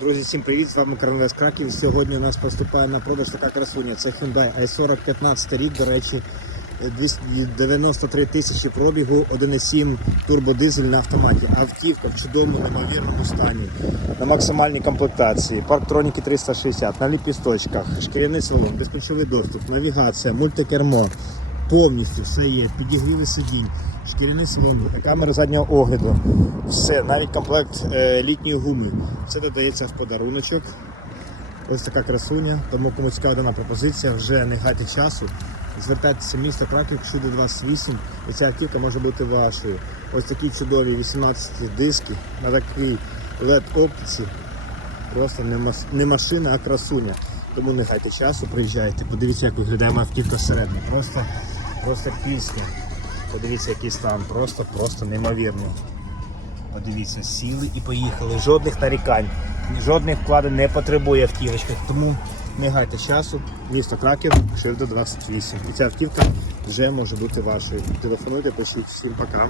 Друзі, всім привіт! З вами Карнес Краків. Сьогодні у нас поступає на продаж така красуня. Це Hyundai i40 15 рік, до речі, 293 тисячі пробігу, 1,7 турбодизель на автоматі. Автівка в чудовому, неймовірному стані, на максимальній комплектації, парктроніки 360, на ліпісточках, шкіряний салон, безключовий доступ, навігація, мультикермо. Повністю все є, підігріви сидінь, шкіряний салон, камера заднього огляду, все, навіть комплект е, літньої гуми. Все додається в подаруночок. Ось така красуня. Тому кому цікава дана пропозиція, вже не гайте часу. Звертайтеся в місто Краків, чудо 28, і ця автівка може бути вашою. Ось такі чудові 18 диски на такій LED оптиці. Просто не, машина, а красуня. Тому не гайте часу, приїжджайте. Подивіться, як виглядає автівка всередині. Просто, просто пісня. Подивіться, який стан. Просто, просто неймовірний. Подивіться, сіли і поїхали. Жодних нарікань, жодних вкладень не потребує автівочка. Тому не гайте часу. Місто Краків, Шильда 28. І ця автівка вже може бути вашою. Телефонуйте, пишіть. Всім пока.